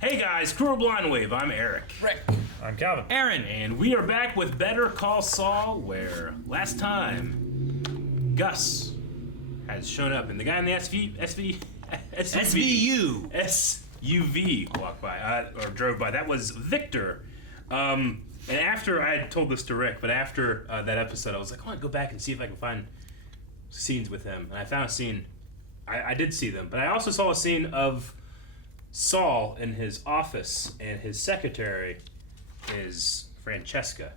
Hey guys, Crew of Blind Wave, I'm Eric. Rick. I'm Calvin. Aaron. And we are back with Better Call Saul, where last time Gus has shown up, and the guy in the SUV walked by, or drove by. That was Victor. And after I had told this to Rick, but after that episode, I was like, I want to go back and see if I can find scenes with him. And I found a scene. I did see them, but I also saw a scene of Saul in his office, and his secretary is Francesca.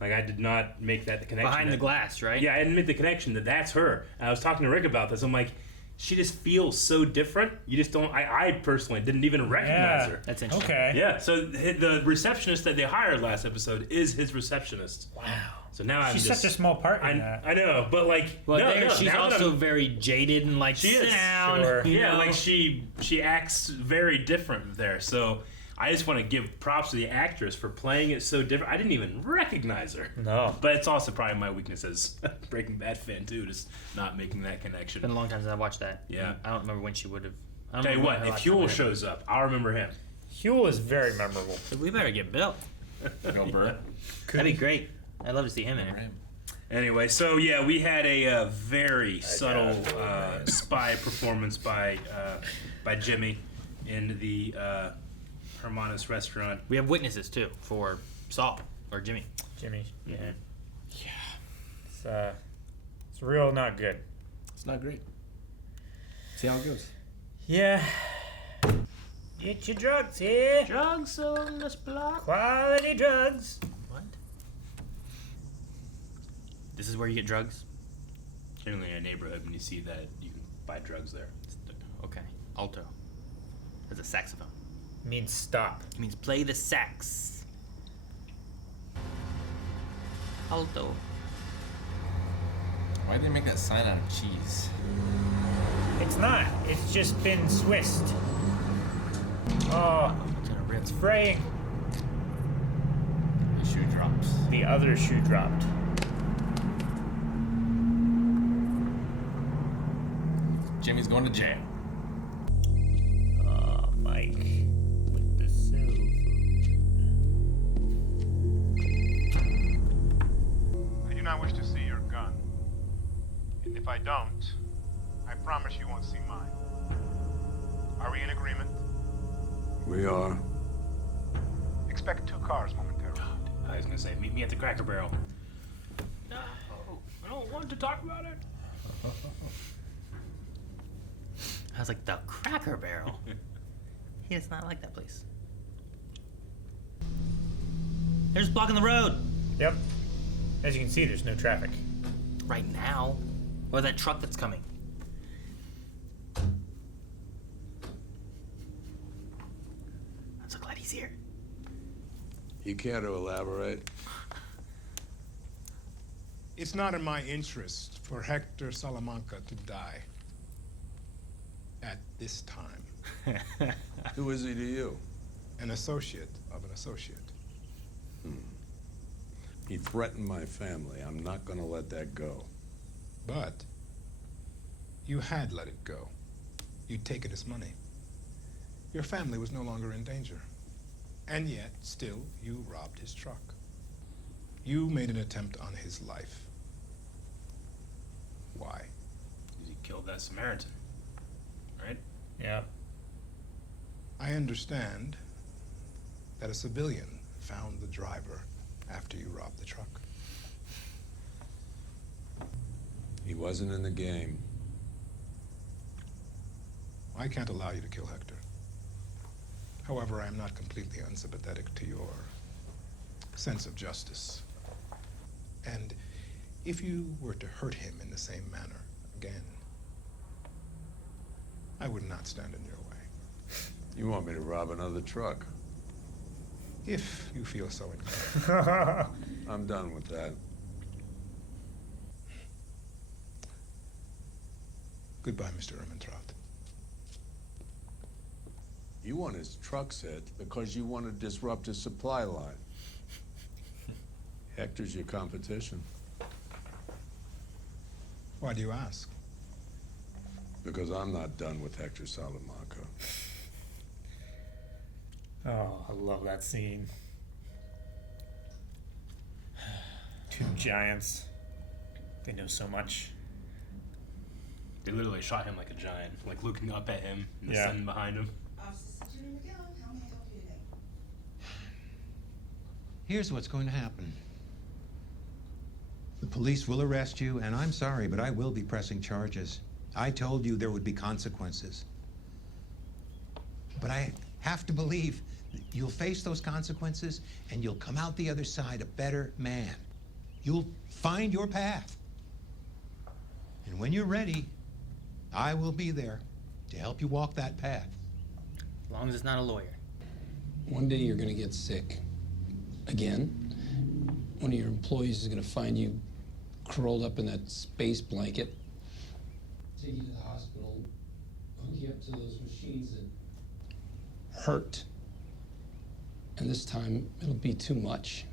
Like, I did not make that connection. Behind the glass, right? Yeah, I didn't make the connection that that's her. And I was talking to Rick about this. I'm like, she just feels so different. You just don't. I personally didn't even recognize her. That's interesting. Okay. Yeah. So the receptionist that they hired last episode is his receptionist. Wow. So now She's I'm such a small part in that. I know, but like, She's also very jaded and like she is. sound. Sure. Yeah, know? like she acts very different there. So I just want to give props to the actress for playing it so different. I didn't even recognize her. No. But it's also probably my weakness as a Breaking Bad fan too, just not making that connection. It's been a long time since I watched that. Yeah. I don't remember when she would have. Tell you what, if Huel shows up, I'll remember him. Huel is very memorable. We better get Bill. No, Bert. That'd be great. I'd love to see him in it. Anyway, so yeah, we had a very subtle spy performance by Jimmy in the Hermanos restaurant. We have witnesses too for Saul or Jimmy. Jimmy. Yeah. It's real not good. It's not great. See how it goes. Yeah. Get your drugs here. Drugs on this block. Quality drugs. What? This is where you get drugs? Generally in a neighborhood, when you see that, you can buy drugs there. Okay. Alto. That's a saxophone. Means stop. It means play the sax. Alto. Why did they make that sign out of cheese? It's not. It's just been Swissed. Oh, It's gonna rip. it's fraying. The shoe drops. The other shoe dropped. Jimmy's going to jail. Oh, Mike. With the soul food. I do not wish to see your gun. And if I don't, I promise you won't see mine. Are we in agreement? We are. Expect 2 cars momentarily. I was gonna say, meet me at the Cracker Barrel. No, I don't want to talk about it. I was like, the Cracker Barrel? He does not like that place. They're just blocking the road. Yep. As you can see, there's no traffic. Right now. Or that truck that's coming. I'm so glad he's here. You care to elaborate? It's not in my interest for Hector Salamanca to die. At this time. Who is he to you? An associate of an associate. He threatened my family. I'm not gonna let that go. But you had let it go. You'd taken his money. Your family was no longer in danger. And yet, still, you robbed his truck. You made an attempt on his life. Why? He killed that Samaritan, right? Yeah. I understand that a civilian found the driver after you robbed the truck. He wasn't in the game. I can't allow you to kill Hector. However, I am not completely unsympathetic to your sense of justice. And if you were to hurt him in the same manner again, I would not stand in your way. You want me to rob another truck? If you feel so inclined. I'm done with that. Goodbye, Mr. Ermentrout. You want his trucks hit because you want to disrupt his supply line. Hector's your competition. Why do you ask? Because I'm not done with Hector Salamanca. Oh, I love that scene. Two giants. They know so much. They literally shot him like a giant, like looking up at him and the Yeah. sun behind him. Here's what's going to happen. The police will arrest you, and I'm sorry, but I will be pressing charges. I told you there would be consequences. But I have to believe that you'll face those consequences, and you'll come out the other side a better man. You'll find your path. And when you're ready, I will be there to help you walk that path. As long as it's not a lawyer. One day you're gonna get sick. Again. One of your employees is gonna find you curled up in that space blanket. Take you to the hospital, hook you up to those machines that hurt. And this time it'll be too much.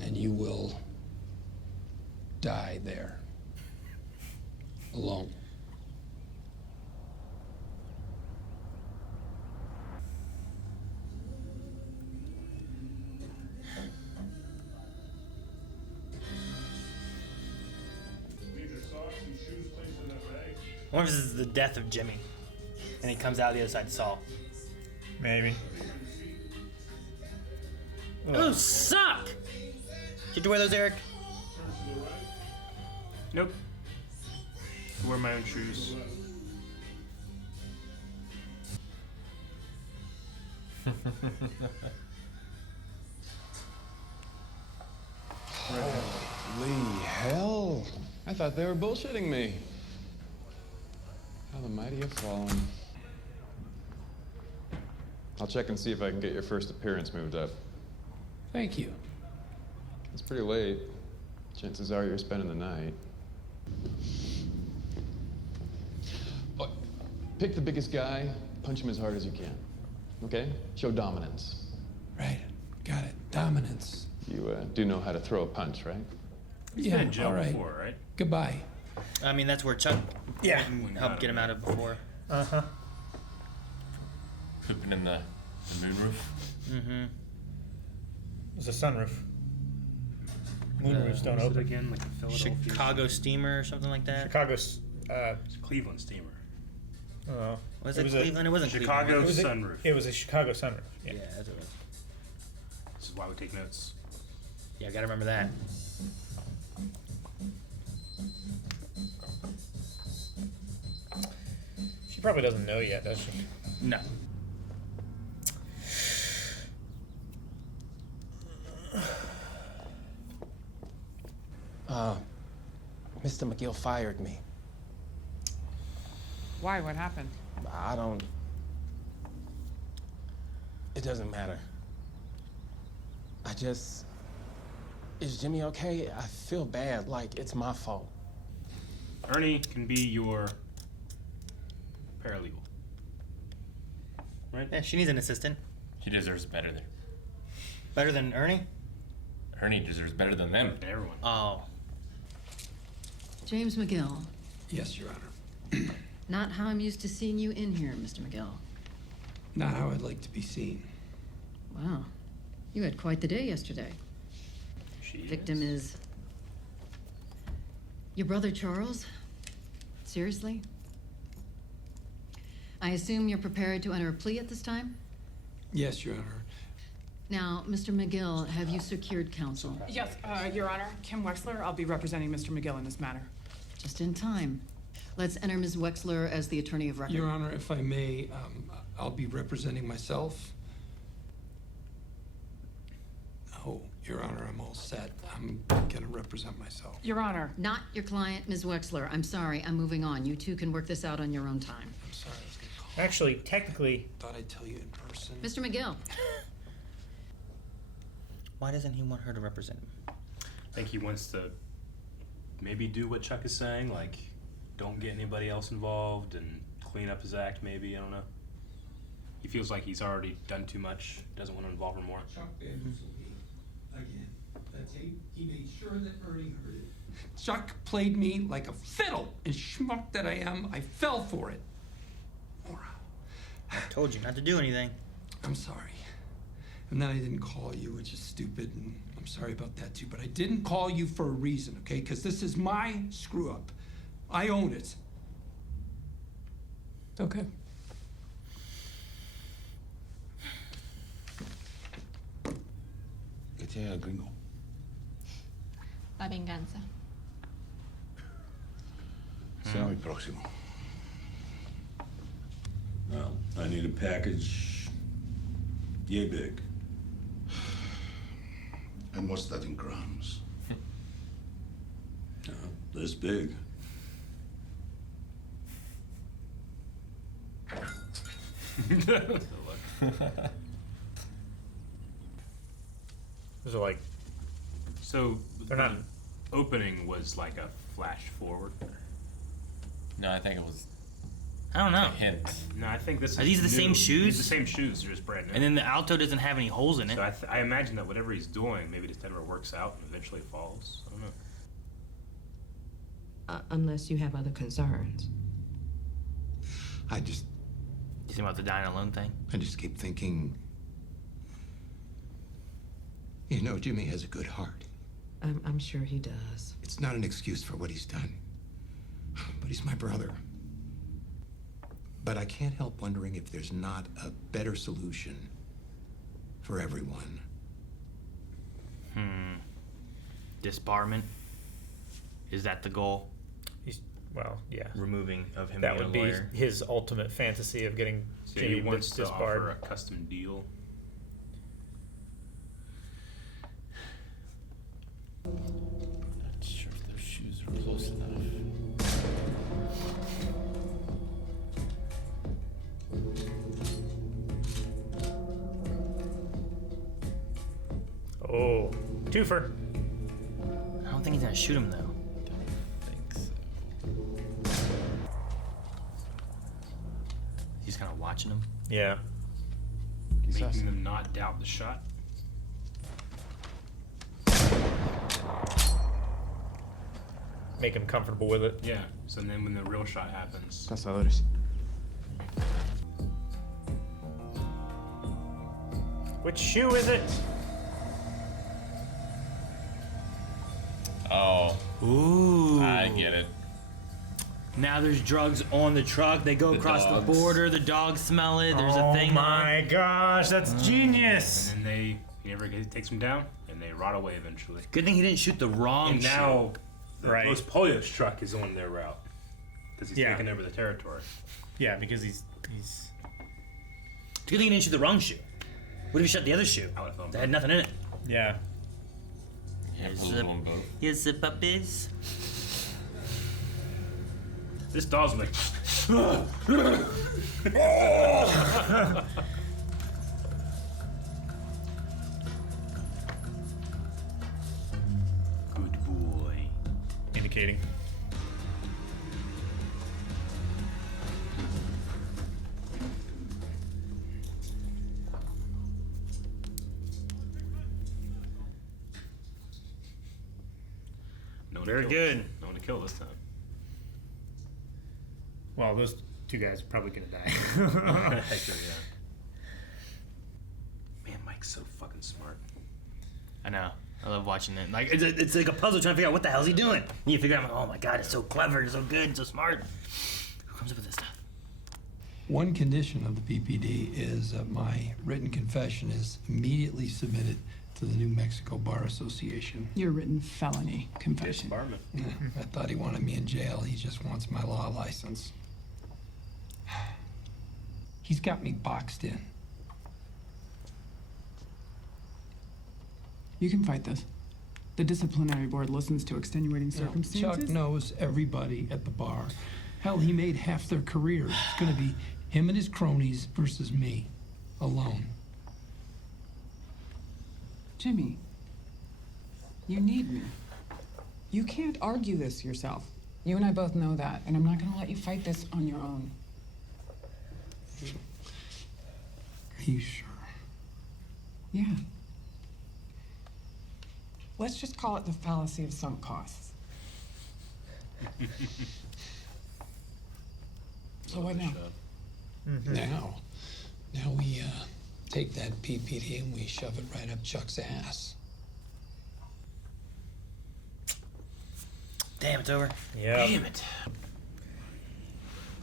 And you will die there. Alone. I wonder if this is the death of Jimmy. And he comes out the other side to Saul. Maybe. Those suck! Did you wear those, Eric? Nope. I wear my own shoes. Holy hell. I thought they were bullshitting me. How the mighty have fallen. I'll check and see if I can get your first appearance moved up. Thank you. It's pretty late. Chances are you're spending the night. But pick the biggest guy, punch him as hard as you can. Okay? Show dominance. Right. Got it. Dominance. You do know how to throw a punch, right? He's Yeah, been in jail all right. before, right? Goodbye. I mean, that's where Chuck Yeah. helped get him out of before. Uh-huh. Pooping in the moonroof. Mm-hmm. It's a sunroof. Moonroofs don't What was it open. again? Like a Philadelphia. Chicago Steamer or something like that. Chicago's, It's Cleveland steamer. oh. Was It it was a- Cleveland? It wasn't Chicago Cleveland. sunroof. It was a Chicago sunroof. Yeah, Yeah. that's what it was. This is why we take notes. Yeah, I gotta remember that. She probably doesn't know yet, does she? No. Mr. McGill fired me. Why? What happened? I don't... It doesn't matter. I just... Is Jimmy okay? I feel bad, like it's my fault. Ernie can be your paralegal. Right? Yeah, she needs an assistant. He deserves better than Better than Ernie? Ernie deserves better than them. Everyone. Oh. James McGill. Yes, Your Honor. Not how I'm used to seeing you in here, Mr. McGill. Not how I'd like to be seen. Wow. You had quite the day yesterday. She Victim is your brother Charles? Seriously? I assume you're prepared to enter a plea at this time? Yes, Your Honor. Now, Mr. McGill, have you secured counsel? Yes, Your Honor. Kim Wexler. I'll be representing Mr. McGill in this matter. Just in time. Let's enter Ms. Wexler as the attorney of record. Your Honor, if I may, I'll be representing myself. Oh, Your Honor, I'm all set. I'm gonna represent myself. Your Honor. Not your client, Ms. Wexler. I'm sorry, I'm moving on. You two can work this out on your own time. I'm sorry, I was gonna call. Actually, technically, Thought I'd tell you in person. Mr. McGill. Why doesn't he want her to represent him? I think he wants to maybe do what Chuck is saying, like don't get anybody else involved and clean up his act, maybe. I don't know. He feels like he's already done too much, doesn't want to involve her more. Chuck bamboozled me. Again. That tape, he made sure that Ernie heard it. Chuck played me like a fiddle, and schmuck that I am, I fell for it. Moron. Told you not to do anything. I'm sorry. And then I didn't call you, which is stupid, and I'm sorry about that too. But I didn't call you for a reason, okay? Because this is my screw up. I own it. Okay. ¿Qué llega, gringo? La venganza. Sea mi próximo. Well, I need a package yay big. And what's that in grams? This big. Those are like, So they're the not. opening was like a flash forward. No, I think it was I don't know. a hint. No, I think this is Are these the new. same shoes? These are the same shoes, they're just brand new. And then the Alto doesn't have any holes in it. So I imagine that whatever he's doing, maybe just never works out and eventually falls. I don't know. Unless you have other concerns. I just You think about the dying alone thing? keep thinking, you know, Jimmy has a good heart. I'm sure he does. It's not an excuse for what he's done, but he's my brother. But I can't help wondering if there's not a better solution for everyone. Disbarment. Is that the goal? Well, yeah. Removing of him That being would a be lawyer. his ultimate fantasy of getting So Jimmy he wants to disbarred. offer a custom deal. Not sure if those shoes are close enough. Oh, twofer. I don't think he's gonna shoot him though. He's kind of watching him. Yeah. Making them not doubt the shot. Make him comfortable with it. Yeah. So then when the real shot happens. Cazadores. Which shoe is it? Oh. Ooh. I get it. Now there's drugs on the truck. They go The across the dogs. border. The dogs smell it. There's a thing Oh my gosh, that's genius. And then he never takes them down, and they rot away eventually. Good thing he didn't shoot the wrong And now, Right. Los Pollos truck is on their route because he's Yeah. taking over the territory. Yeah, because he's. It's a good thing he didn't shoot the wrong shoe. What if he shot the other shoe? That had nothing in it. Yeah. Here's the puppies. This dog's like. Good boy. Indicating. No one Very to kill good. This. No one to kill this time. Well, those two guys are probably gonna die. Hector, yeah. Man, Mike's so fucking smart. I know. I love watching it. Like it's like a puzzle trying to figure out what the hell's he doing. And you figure out, oh my god, it's so clever, it's so good, it's so smart. Who comes up with this stuff? One condition of the PPD is that my written confession is immediately submitted to the New Mexico Bar Association. Your written felony confession. Disbarment. Yeah, I thought he wanted me in jail. He just wants my law license. He's got me boxed in. You can fight this. The disciplinary board listens to extenuating Chuck circumstances. knows everybody at the bar. Hell, he made half their career. It's gonna be him and his cronies versus me, alone. Jimmy, you need me. You can't argue this yourself. You and I both know that, and I'm not gonna let you fight this on your own. Are you sure? Yeah. Let's just call it the fallacy of sunk costs. So what now? Now take that PPD and we shove it right up Chuck's ass. Damn, it's over. Yeah. Damn it.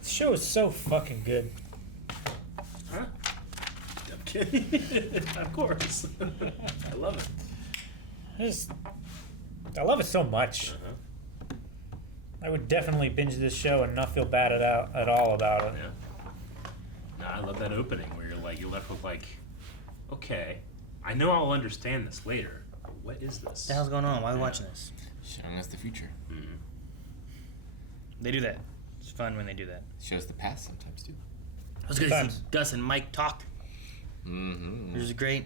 The show is so fucking good. Huh? I'm kidding. Of course. I love it. I love it so much. I would definitely binge this show and not feel bad at all about it. Yeah. No, I love that opening where you're left with like, okay, I know I'll understand this later. But what is this? What the hell's going on? Why are we watching this? Showing us the future. Mm-hmm. They do that. It's fun when they do that. Shows the past sometimes too. I was good to see Gus and Mike talk. Mm-hmm. It was great.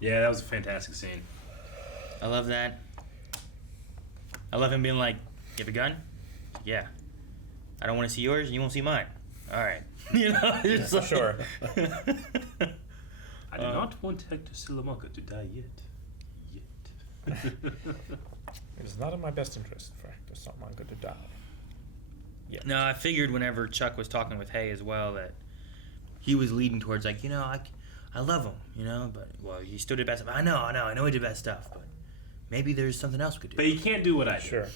Yeah, that was a fantastic scene. I love that. I love him being like, you have a gun? Yeah. I don't want to see yours, and you won't see mine. All right. You know? It's like, Sure. I do not want Hector Salamanca to die yet. It is not in my best interest for Hector Salamanca to die. Yeah. No, I figured whenever Chuck was talking with Hay as well that he was leading towards like, you know, I love him, you know, but well, he still did bad stuff. I know he did bad stuff, but maybe there's something else we could do. But you can't do what I do. Sure.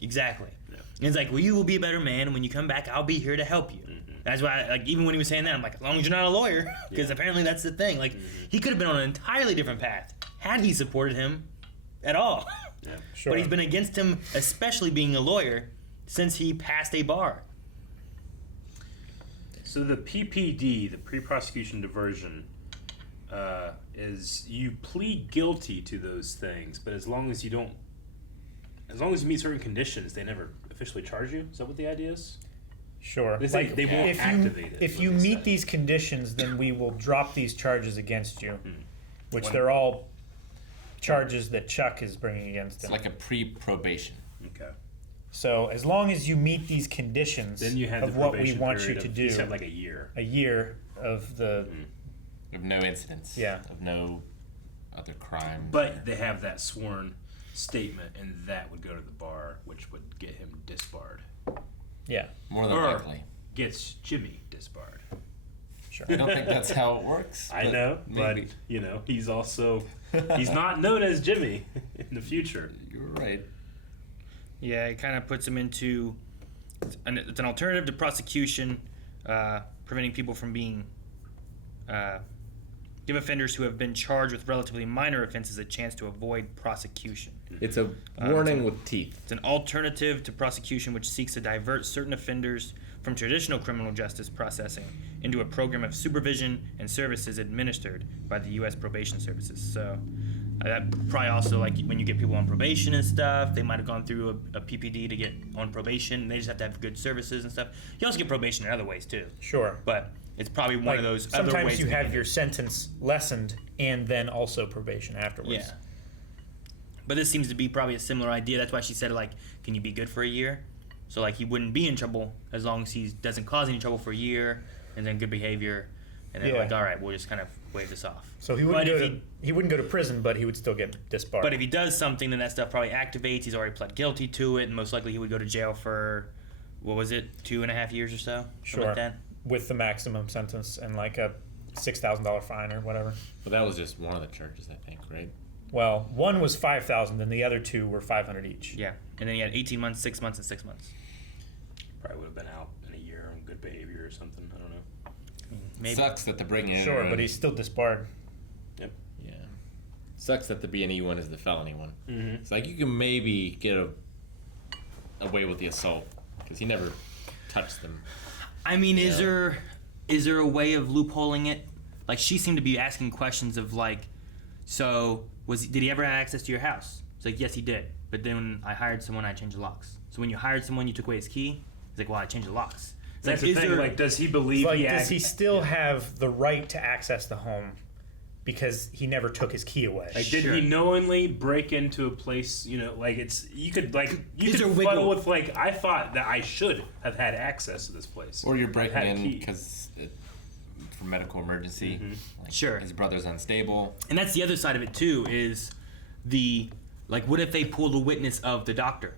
Exactly. Yeah. And it's like, well, you will be a better man, and when you come back, I'll be here to help you. Mm-hmm. That's why, like, even when he was saying that, I'm like, as long as you're not a lawyer, because apparently that's the thing. Like, he could have been on an entirely different path had he supported him at all. Yeah. Sure. But he's been against him, especially being a lawyer, since he passed a bar. So the PPD, the pre-prosecution diversion, is you plead guilty to those things, but as long as you meet certain conditions, they never officially charge you. Is that what the idea is? Sure. They say they won't activate it. If you meet these conditions, then we will drop these charges against you, which they're all charges that Chuck is bringing against him. It's like a pre-probation. Okay. So as long as you meet these conditions then you have of the what we probation want you period to of- do, you said like a year. A year of the Of no incidents. Yeah. Of no other crimes. But they have that sworn statement, and that would go to the bar, which would get him disbarred. Yeah. More than or likely. Gets Jimmy disbarred. Sure. I don't think that's how it works. I know, maybe. but you know, he's not known as Jimmy in the future. You're right. Yeah, it kind of puts him into it's an alternative to prosecution, preventing people from being give offenders who have been charged with relatively minor offenses a chance to avoid prosecution. It's a warning with teeth. It's an alternative to prosecution which seeks to divert certain offenders from traditional criminal justice processing into a program of supervision and services administered by the U.S. Probation Services. So that probably also, like when you get people on probation and stuff, they might have gone through a PPD to get on probation, and they just have to have good services and stuff. You also get probation in other ways too. Sure. But it's probably one of those other ways. Sometimes you have your sentence lessened and then also probation afterwards. Yeah. But this seems to be probably a similar idea. That's why she said, like, can you be good for a year? So, like, he wouldn't be in trouble as long as he doesn't cause any trouble for a year, and then good behavior, and then like, all right, we'll just kind of wave this off. So he wouldn't go to prison, but he would still get disbarred. But if he does something, then that stuff probably activates. He's already pled guilty to it, and most likely he would go to jail for, what was it, 2.5 years or so? Something Sure. like that. With the maximum sentence and like a $6,000 fine or whatever. Well, that was just one of the charges, I think, right? Well, one was $5,000, and the other two were $500 each. Yeah, and then he had 18 months, 6 months, and 6 months. Probably would have been out in a year on good behavior or something. I don't know. Maybe. Sucks that the bring in. Sure, but he's still disbarred. Yep. Yeah. Sucks that the B&E one is the felony one. Mm-hmm. It's like you can maybe get away with the assault because he never touched them. I mean, is there a way of loopholing it? Like, she seemed to be asking questions of like, so did he ever have access to your house? It's like, yes, he did. But then when I hired someone, I changed the locks. So when you hired someone, you took away his key. He's like, well, I changed the locks. It's That's like, the thing. Like, does he believe does he still have the right to access the home because he never took his key away? Like, did he knowingly break into a place? You know, like you could wiggle? fuddle with like, I thought that I should have had access to this place, Or you're breaking Had a in key. because for medical emergency. Mm-hmm. Like Sure. His brother's unstable. And that's the other side of it too, is what if they pulled a witness of the doctor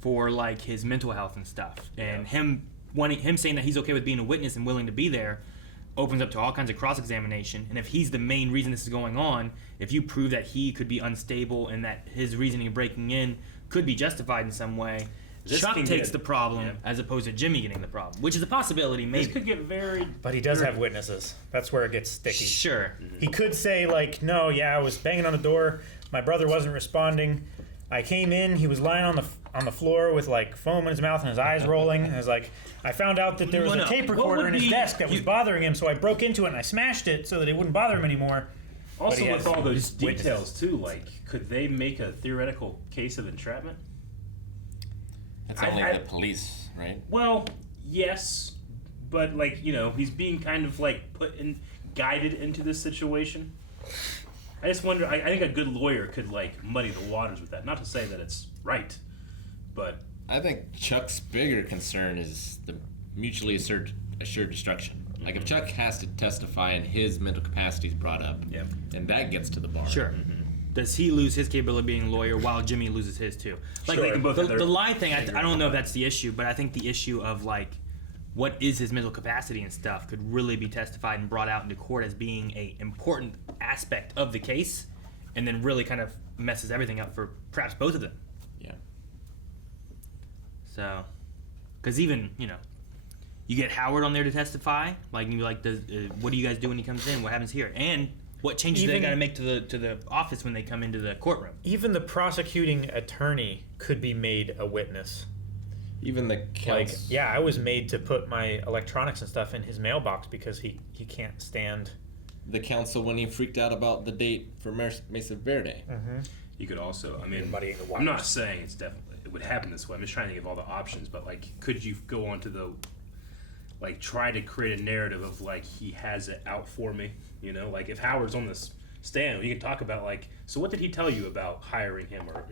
for like his mental health and stuff, and him saying that he's okay with being a witness and willing to be there, opens up to all kinds of cross-examination. And if he's the main reason this is going on, if you prove that he could be unstable and that his reasoning of breaking in could be justified in some way, Chuck takes the problem as opposed to Jimmy getting the problem, which is a possibility. Maybe This could get very. But he does have witnesses. That's where it gets sticky. Sure. He could say like, no, yeah, I was banging on the door. My brother wasn't responding. I came in. He was lying on the floor with like foam in his mouth and his eyes rolling. And I was like, I found out that there was a tape recorder in his desk that was bothering him, so I broke into it and I smashed it so that it wouldn't bother him anymore. Also, with all those details too, like, could they make a theoretical case of entrapment? That's only the police, right? Well, yes, but like, you know, he's being kind of like guided into this situation. I just wonder. I think a good lawyer could like muddy the waters with that. Not to say that it's right, but I think Chuck's bigger concern is the mutually assured destruction. Like if Chuck has to testify and his mental capacity is brought up, and that gets to the bar. Sure. Does he lose his capability of being a lawyer while Jimmy loses his too? Like the lie thing, I don't know if that's the issue, but I think the issue of like what is his mental capacity and stuff could really be testified and brought out into court as being a important aspect of the case, and then really kind of messes everything up for perhaps both of them. Yeah. So, because even you get Howard on there to testify, like you like, what do you guys do when he comes in? What happens here? And what changes they got to make to the office when they come into the courtroom? Even the prosecuting attorney could be made a witness. Even the counsel. Like, yeah, I was made to put my electronics and stuff in his mailbox because he can't stand. The counsel when he freaked out about the date for Mesa Verde. Mm-hmm. You could also, I mean, I'm not saying it would happen this way. I'm just trying to give all the options, but like, could you go on to the, like, try to create a narrative of like he has it out for me? You know, like if Howard's on this stand, you can talk about like, so what did he tell you about hiring him, or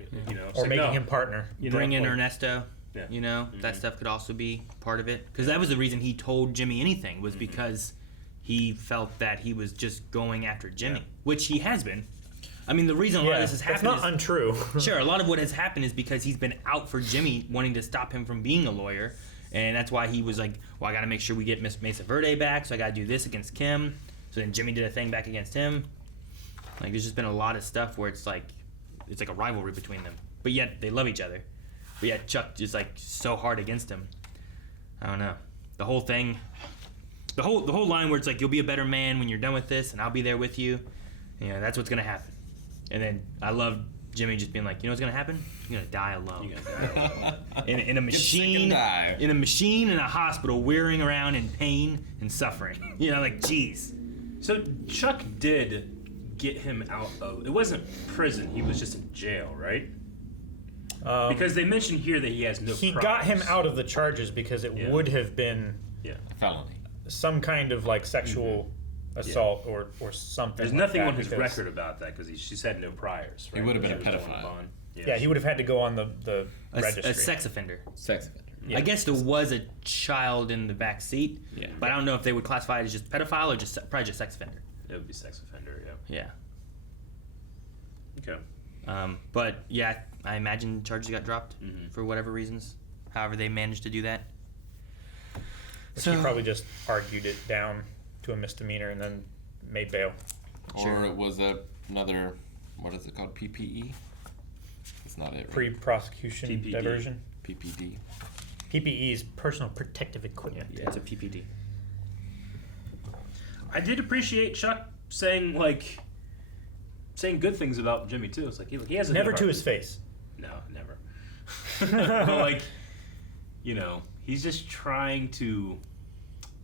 or making him partner? Bring in Ernesto. Yeah. That stuff could also be part of it, because that was the reason he told Jimmy anything was because he felt that he was just going after Jimmy, which he has been. I mean, the reason a lot of this has happened is untrue. Sure, a lot of what has happened is because he's been out for Jimmy, wanting to stop him from being a lawyer, and that's why he was like, well, I got to make sure we get Miss Mesa Verde back, so I got to do this against Kim. So then Jimmy did a thing back against him. Like, there's just been a lot of stuff where it's like a rivalry between them, but yet they love each other. But yet Chuck is like so hard against him. I don't know. The whole thing, the whole line where it's like, you'll be a better man when you're done with this, and I'll be there with you. That's what's gonna happen. And then I love Jimmy just being like, you know what's gonna happen? You're gonna die alone. in a machine, in a hospital, wearing around in pain and suffering. Like, geez. So Chuck did get him out of. It wasn't prison. He was just in jail, right? Because they mentioned here that he has no. He crimes. got him out of the charges because it would have been felony, some kind of like sexual assault or something. There's like nothing that on his record about that because she said no priors. Right? He would have been a pedophile. Yeah, he would have had to go on the registry. A sex offender. Sex offender. Yeah. I guess there was a child in the back seat, but I don't know if they would classify it as just pedophile or probably just sex offender. It would be sex offender, yeah. Okay. But yeah, I imagine charges got dropped for whatever reasons. However they managed to do that. So he probably just argued it down to a misdemeanor and then made bail. Or it was another, what is it called, PPE? It's not it. Right? Pre-prosecution PPD. diversion. PPD. PPE is personal protective equipment. Yeah, it's a PPD. I did appreciate Chuck saying good things about Jimmy too. It's like he has never to his face. No, never. But he's just trying to,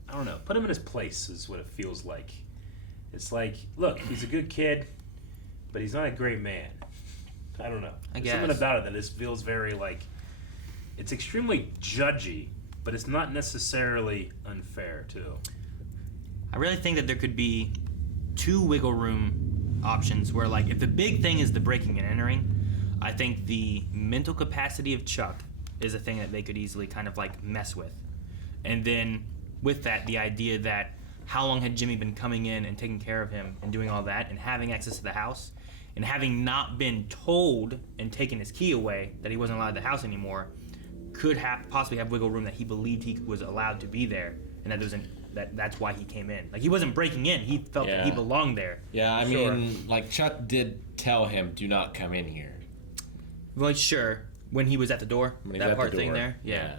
I don't know, put him in his place is what it feels like. It's like, look, he's a good kid, but he's not a great man. I don't know. There's something about it that just feels very like, it's extremely judgy, but it's not necessarily unfair too. I really think that there could be two wiggle room options where, like, if the big thing is the breaking and entering, I think the mental capacity of Chuck is a thing that they could easily kind of like mess with. And then with that, the idea that how long had Jimmy been coming in and taking care of him and doing all that and having access to the house and having not been told and taken his key away that he wasn't allowed the house anymore could possibly have wiggle room that he believed he was allowed to be there and that there was that's why he came in. Like, he wasn't breaking in. He felt that he belonged there. Yeah, I mean, like, Chuck did tell him, do not come in here. Well, sure. When he was at the door, When he's that at part the thing door. there, yeah.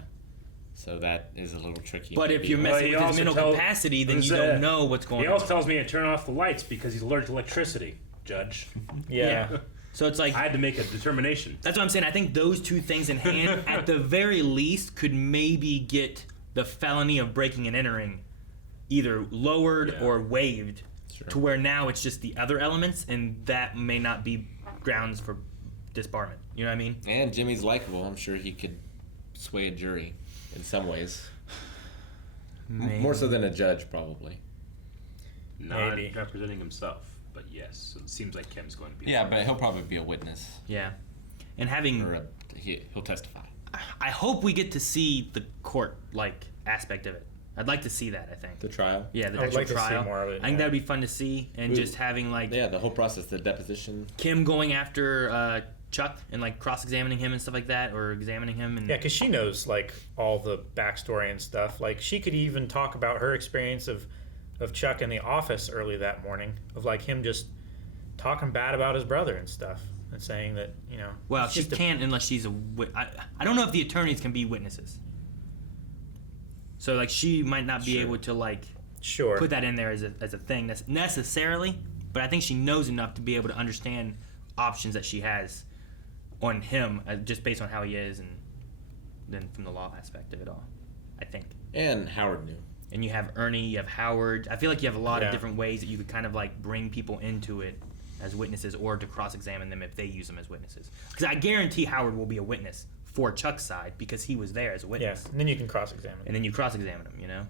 So that is a little tricky. But if you're messing with his mental capacity, then you don't know what's going on. He also tells me to turn off the lights because he's allergic to electricity, Judge. Yeah. So it's like, I had to make a determination. That's what I'm saying. I think those two things in hand, at the very least, could maybe get the felony of breaking and entering either lowered or waived to where now it's just the other elements, and that may not be grounds for disbarment. You know what I mean? And Jimmy's likable. I'm sure he could sway a jury in some ways. More so than a judge, probably. Not representing himself, but yes. So it seems like Kim's going to be. Yeah, but he'll probably be a witness. Yeah. And having... Or he'll testify. I hope we get to see the court, like, aspect of it. I'd like to see that, I think. The trial? Yeah, the I would actual like to see trial. more of it, I think yeah. that would be fun to see, and just having, like... Yeah, the whole process, the deposition. Kim going after Chuck and, like, cross-examining him and stuff like that, or examining him. And Yeah, because she knows, like, all the backstory and stuff. Like, she could even talk about her experience of Chuck in the office early that morning, of, like, him just talking bad about his brother and stuff, and saying that, you know... Well, she can't unless she's a... I don't know if the attorneys can be witnesses. So, like, she might not be able to, like... Put that in there as a thing necessarily, but I think she knows enough to be able to understand options that she has on him, just based on how he is, and then from the law aspect of it all, I think. And Howard knew. And you have Ernie, you have Howard. I feel like you have a lot of different ways that you could kind of like bring people into it as witnesses, or to cross-examine them if they use them as witnesses. Because I guarantee Howard will be a witness for Chuck's side because he was there as a witness. Yeah, and then you can cross-examine. And then you cross-examine him, you know?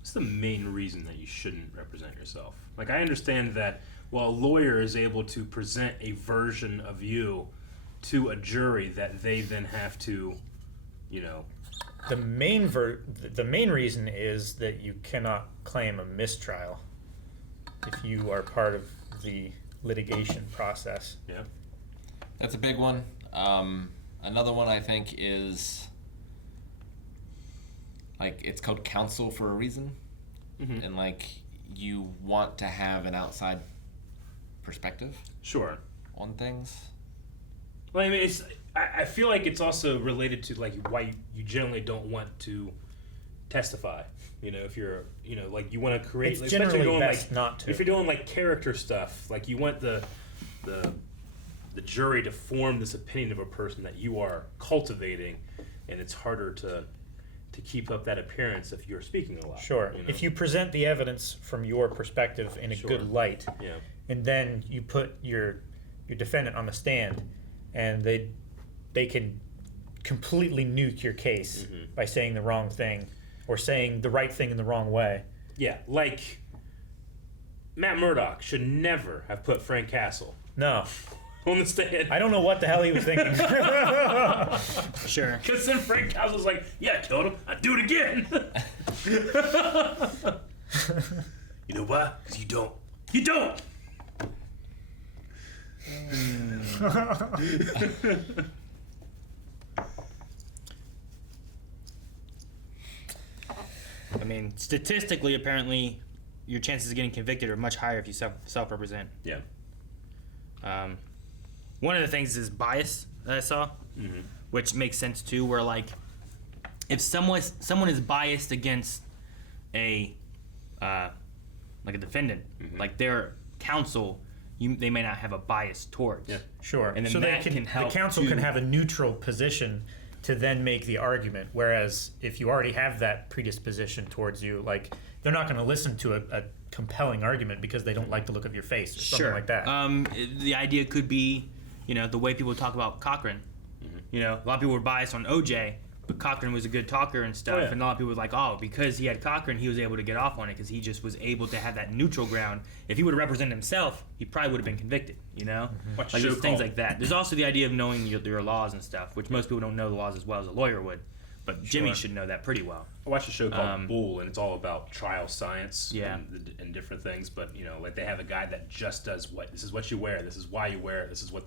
What's the main reason that you shouldn't represent yourself? Like, I understand that while a lawyer is able to present a version of you to a jury that they then have to, you know... The main reason is that you cannot claim a mistrial if you are part of the litigation process. Yeah. That's a big one. Another one I think is, like, it's called counsel for a reason. Mm-hmm. And, like, you want to have an outside perspective. Sure. On things. Well, I mean, I feel like it's also related to, like, why you generally don't want to testify. You know, if you're, you know, like, you want to create... It's like, generally doing, best like, not to. If you're doing, like, character stuff, like, you want the jury to form this opinion of a person that you are cultivating, and it's harder to keep up that appearance if you're speaking a lot. Sure. You know? If you present the evidence from your perspective in a good light, and then you put your defendant on the stand, and they can completely nuke your case by saying the wrong thing or saying the right thing in the wrong way. Yeah, like Matt Murdock should never have put Frank Castle. No. On the stand. I don't know what the hell he was thinking. Sure. Because then Frank Castle's like, yeah, I killed him. I'd do it again. You know why? Because you don't. You don't! I mean, statistically, apparently, your chances of getting convicted are much higher if you self-represent. Yeah. One of the things is bias that I saw, which makes sense too. Where like, if someone is biased against a like a defendant, like their counsel, they may not have a bias towards. Yeah. Sure. And then so that can help. The counsel can have a neutral position to then make the argument. Whereas if you already have that predisposition towards you, like they're not going to listen to a compelling argument because they don't like the look of your face or something like that. The idea could be, you know, the way people talk about Cochran. You know, a lot of people were biased on OJ, but Cochran was a good talker and stuff, and a lot of people were like, oh, because he had Cochran, he was able to get off on it because he just was able to have that neutral ground. If he would have represented himself, he probably would have been convicted, you know? Watch Like, Show there's things Call. like that. There's also the idea of knowing your laws and stuff, which most people don't know the laws as well as a lawyer would, but Jimmy should know that pretty well. I watched a show called Bull, and it's all about trial science Yeah. and different things. But you know, like they have a guy that just does this is what you wear, this is why you wear it, this is what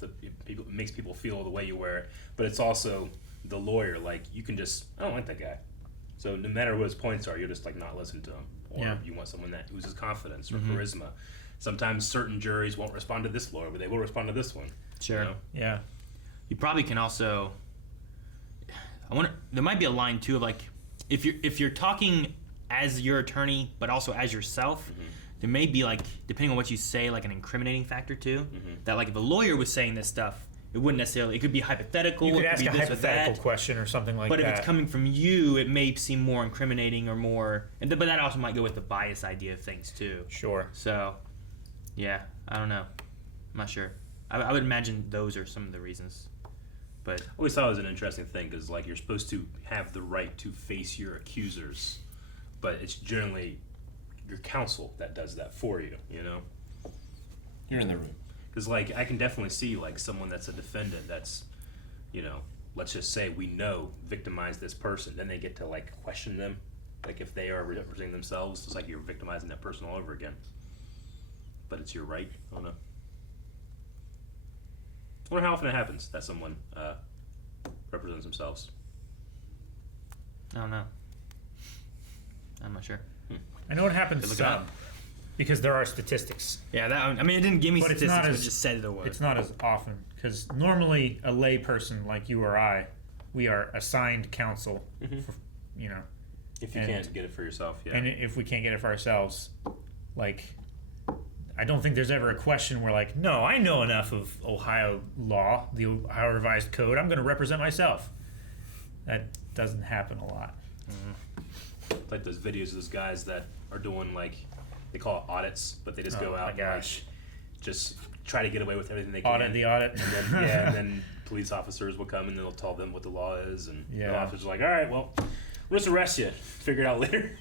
makes people feel the way you wear it. But it's also the lawyer. Like you can just, I don't like that guy, so no matter what his points are, you'll just like not listen to him. or you want someone that oozes confidence or charisma. Sometimes certain juries won't respond to this lawyer, but they will respond to this one. Sure. You know? Yeah. You probably can also. I wonder. There might be a line too of like, if you're talking as your attorney, but also as yourself. There may be like, depending on what you say, like an incriminating factor too. That like if a lawyer was saying this stuff, it wouldn't necessarily. It could be hypothetical. You could it ask could a be this or hypothetical that. question or something like But that. if it's coming from you, it may seem more incriminating or more. But that also might go with the bias idea of things too. Sure. So, yeah, I don't know. I'm not sure. I would imagine those are some of the reasons. But I always thought it was an interesting thing because like you're supposed to have the right to face your accusers, but it's generally your counsel that does that for you. You know. You're in the room. Because, like, I can definitely see, like, someone that's a defendant that's, you know, let's just say we know victimized this person. Then they get to, like, question them. Like, if they are representing themselves, it's like you're victimizing that person all over again. But it's your right. I don't know. I wonder how often it happens that someone represents themselves. I don't know. I'm not sure. I know it happens Look it some. up. Because there are statistics. Yeah, that. I mean, it didn't give me But statistics. it's not It as, just said it was. It's not as often because normally a lay person like you or I, we are assigned counsel. For, you know, If you can't get it for yourself, yeah. And if we can't get it for ourselves, like, I don't think there's ever a question where like, no, I know enough of Ohio law, the Ohio Revised Code. I'm going to represent myself. That doesn't happen a lot. Like those videos of those guys that are doing like. They call it audits, but they just go out and like, just try to get away with everything they can. Audit the audit. And then, and then police officers will come and they'll tell them what the law is. And the officers are like, all right, well, we'll just arrest you. Figure it out later.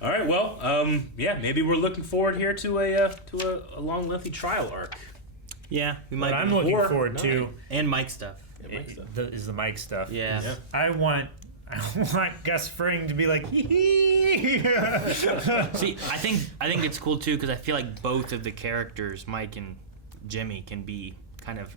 All right, well, yeah, maybe we're looking forward here to a long, lengthy trial arc. Yeah, we might. What I'm looking forward to, and Mike stuff. Yeah, Mike stuff. Is the Mike stuff. Yeah. I want Gus Fring to be like, See, I think it's cool too because I feel like both of the characters, Mike and Jimmy, can be kind of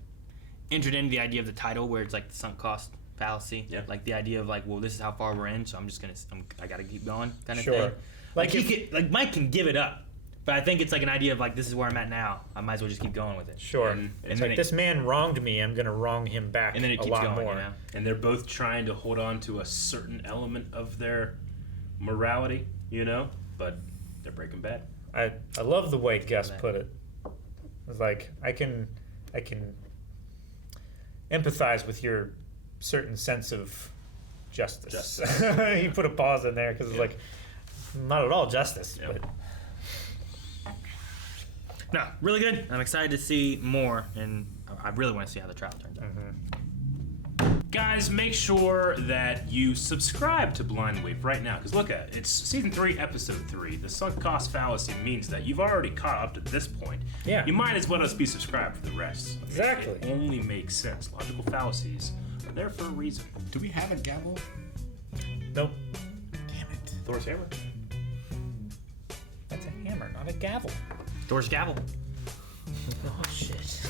entered into the idea of the title where it's like the sunk cost fallacy. Yeah. Like the idea of like, well, this is how far we're in, so I gotta keep going, kind of Sure. thing. Like Mike can give it up, but I think it's like an idea of like, this is where I'm at now. I might as well just keep going with it. sure. And It's then like, this man wronged me. I'm going to wrong him back and then it a keeps lot going, more. you know? And they're both trying to hold on to a certain element of their morality, you know, but they're breaking bad. I love the way Gus put it. It's like I can empathize with your certain sense of justice. He put a pause in there because it's like not at all justice. But No, really good. I'm excited to see more, and I really want to see how the trial turns out. Guys, make sure that you subscribe to Blind Wave right now, because look at it. It's Season 3, Episode 3. The sunk cost fallacy means that you've already caught up to this point. Yeah. You might as well just be subscribed for the rest. Exactly. It only makes sense. Logical fallacies are there for a reason. Do we have a gavel? nope, Thor's hammer. that's a hammer, not a gavel. Thor's gavel. Oh shit.